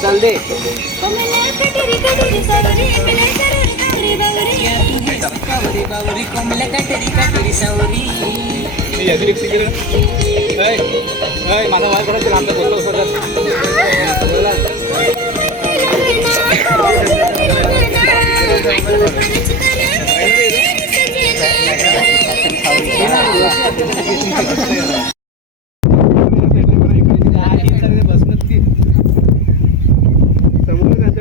चल दे बावरी कोमल कटरी सावरी माझा वाल करत आमचा बोललो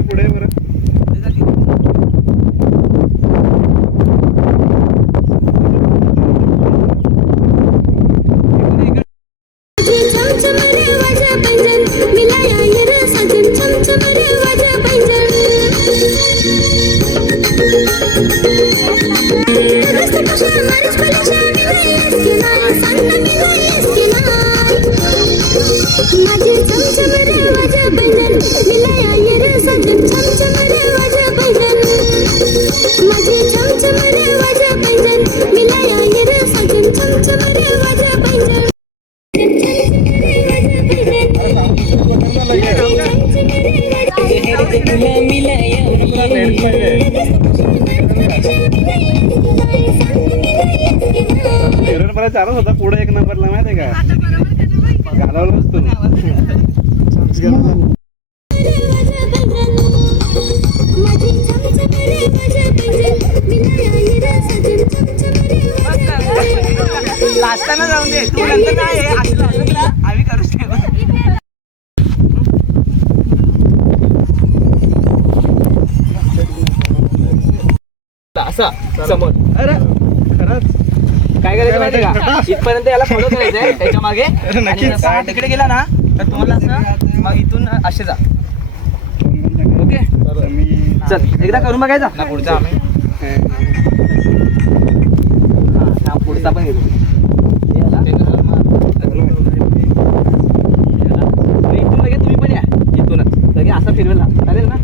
पुढे बरं मला चालत होता पुढे एक नंबरला माहिती आहे का घालवलं असतो लास्टाना जाऊन दे तू नंतर काय आम्ही करू असा समोर अरे खरंच काय करायचं माहिती का इथपर्यंत याला फॉलो करायचंय त्याच्या मागे तिकडे गेला ना तर तुम्हाला असं मग इथून असे जा ओके चल एकदा करून बघायचा ना पुढचा आम्ही पुढचा पण घेतो इथून लगेच तुम्ही पण या इथूनच लगे असा फिरवेल ना चालेल ना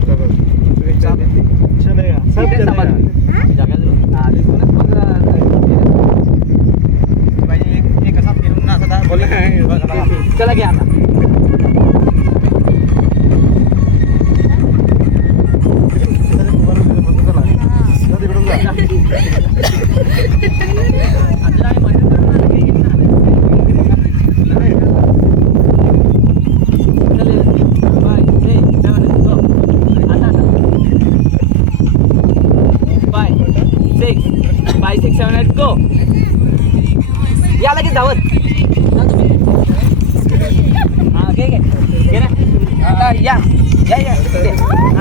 चला घ्या आता या लगेच धावत या या या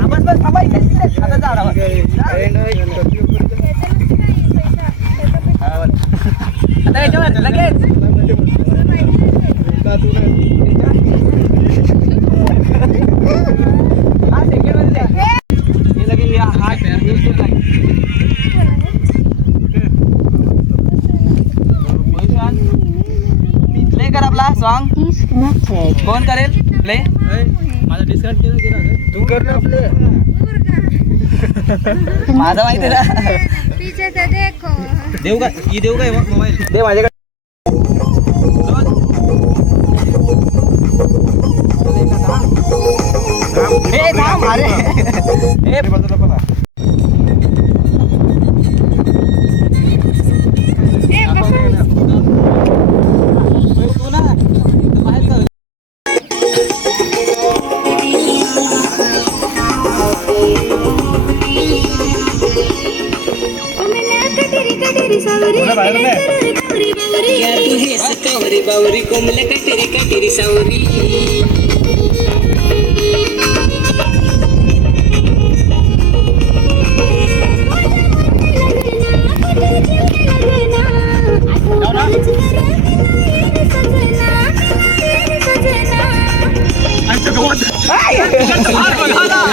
बस बस थांबा आता जा आता याच्यावर लगेच हा सेकंड मध्ये लगेच या हा प्ले कर आपला सॉन्ग कोण करेल प्ले माझा डिस्काउंट केला तू कर ना प्ले माझा माहिती ना पीछे से देखो देऊ का ही देऊ का मोबाईल दे माझ्याकडे ए थांब अरे ए बदला पला बावरी कोमल कटरी सावरी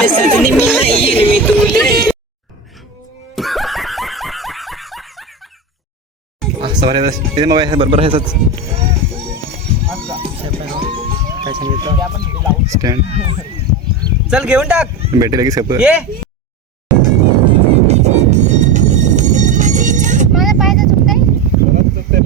सजनी मिलाई मी तुले सवारी ते मोबाईल बरोबर आहे स्टँड चल घेऊन टाक भेटे लगेच ये मला पाय चुकतंय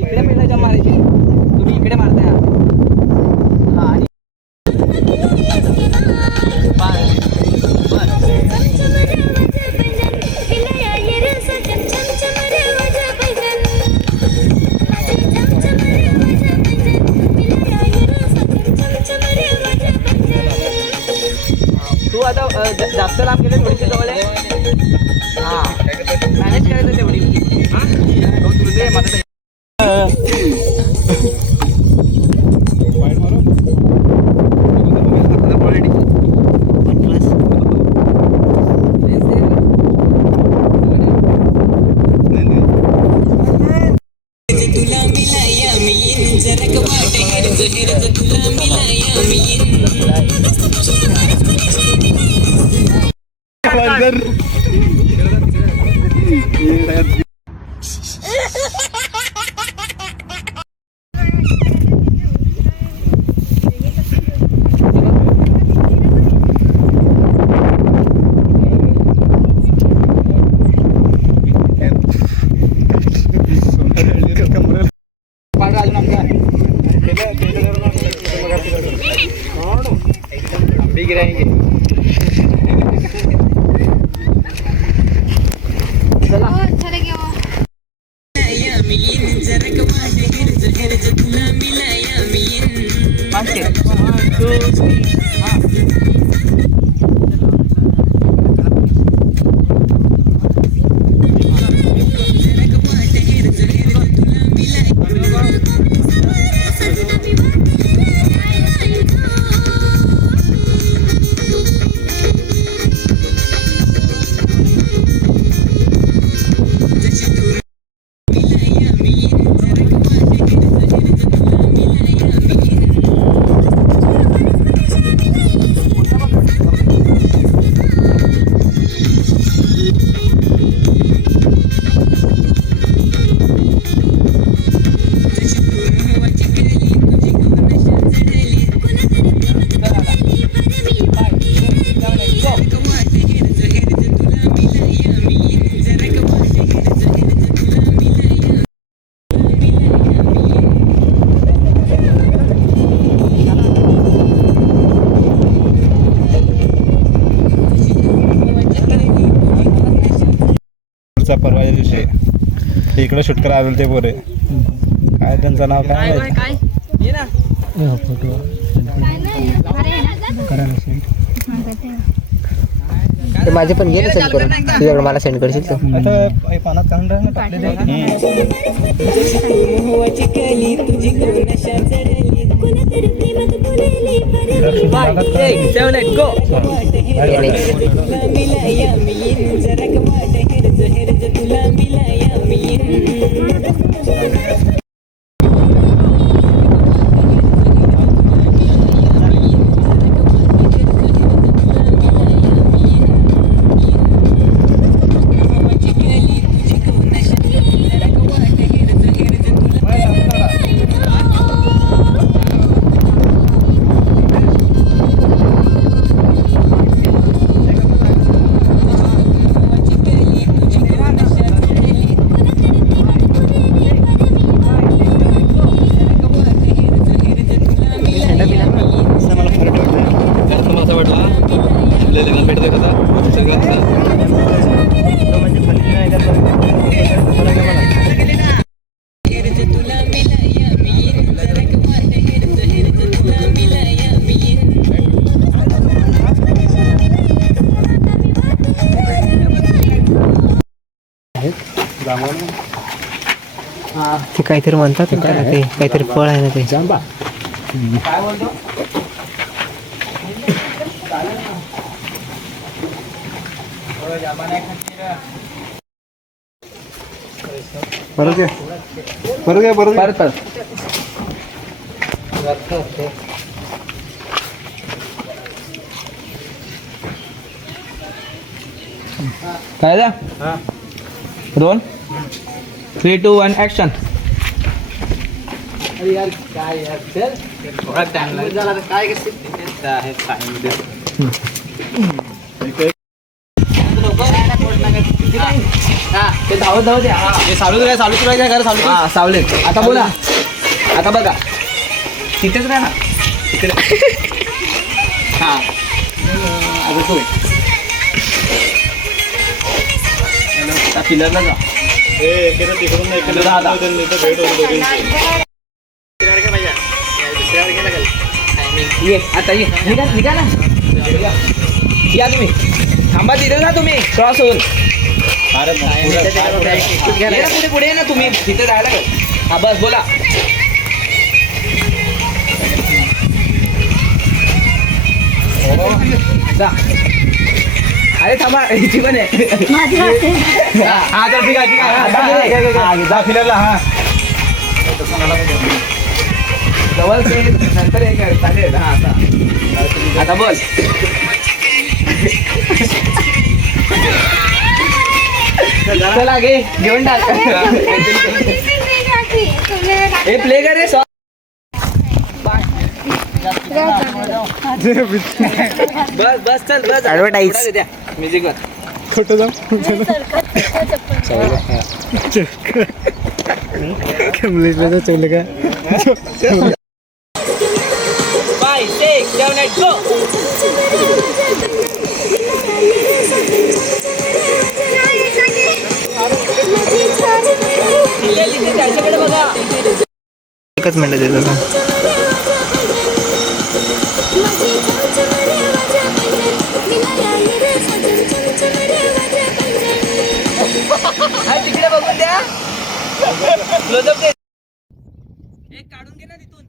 जास्त लांब गेले थोडीशी जवळ आहे. हा मॅनेज करायचं तेवढी. परवा दिवशी इकडे शूट करा आलेले ते पोरे काय त्यांचं नाव काय माझे पण घे ना सेंड करून तुझ्याकडे मला सेंड करशील तू पानात काढून ते काहीतरी म्हणतात ते काहीतरी फळ आहे ना ते जांबा. काय बोलतो काय जा रोल 3, 2, 1 ऍक्शन. अरे यार काय यार चल थोडा टाइम लागेल झाला काय कसं आहे सांगितलं ते धावत धावत चालूच राहायचं. हा सावलेत. आता बोला आता बघा तिथेच राहा ना तिकडे. हा अगं तू पिलरला जा. ये आता ये निघा ना. या तुम्ही थांबा तिथे ना तुम्ही क्रॉस होऊन अरे ये ना पुढे पुढे ये ना तुम्ही तिथे जायला लागेल हा बस बोला जा अरे थांबा हिची पण आहे हा तर ठीक आहे ठीक आहे जा फिरायला हा जवळ नंतर हे कर चालेल हा आता बोल चला घे घेऊन टाक हे प्ले कर रे सॉन्ग बस बस चल बस ऍडव्हर्टाईज म्युझिक वर खोटं जाऊ कमलेशला चवलं का 5, 6, 7, 8 go त्याच्याकडे बघा एकच मिनिट देतो तिकडे बघून द्या क्लोजअप दे एक काढून घे ना तिथून